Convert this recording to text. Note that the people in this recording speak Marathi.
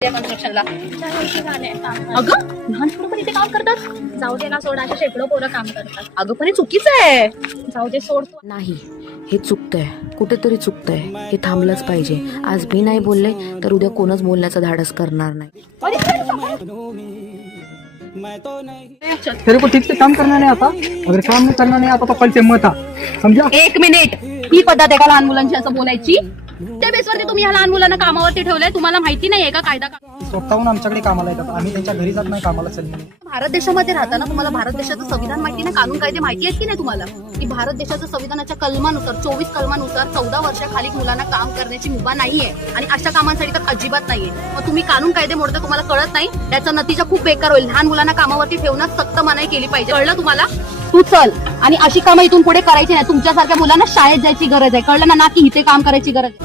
कन्स्ट्रक्शनला अगं लहान पोरं पण इथे काम करतात. जाऊ दे ना, सोड. अशा शेकडो पोरं काम करतात. अगं पण हे चुकीचं आहे. जाऊ दे, सोड. नाही, हे चुकतंय, कुठेतरी चुकतंय. हे थांबलंच पाहिजे. आज मी नाही बोलले तर उद्या कोणच बोलण्याचं धाडस करणार नाही. तेरे को ठीक से काम करना नहीं आता, अगर काम नहीं करना नहीं आता तो कल से मत आ, समझा? एक मिनिट, ही पद्धत आहे का लहान मुलांची असं बोलायची? त्या बेसवरती तुम्ही ह्या लहान मुलांना कामावरती ठेवलंय. तुम्हाला माहिती नाहीये का कायदा? स्वतःहून आमच्याकडे कामाला येतात, आम्ही त्यांच्या घरी जात नाही कामाला. चल भारत देशामध्ये राहता ना, तुम्हाला भारत देशाचं संविधान माहिती ना, कानून कायदे माहिती आहेत की नाही तुम्हाला? की भारत देशाच्या संविधानाच्या कलमानुसार 24 कलमानुसार 14 वर्षाखाली मुलांना काम करण्याची मुभा नाहीये आणि अशा कामांसाठी तर अजिबात नाहीये. मग तुम्ही कानून कायदे मोडता, तुम्हाला कळत नाही. त्याचा नतीजा खूप बेकार होईल. लहान मुलांना कामावरती ठेवण्यास सक्त मनाई केली पाहिजे. कळलं तुम्हाला? तू चल आणि अशी कामं इथून पुढे करायची नाही. तुमच्यासारख्या मुलांना शाळेत जायची गरज आहे. कळलं ना? की इथे काम करायची गरज आहे.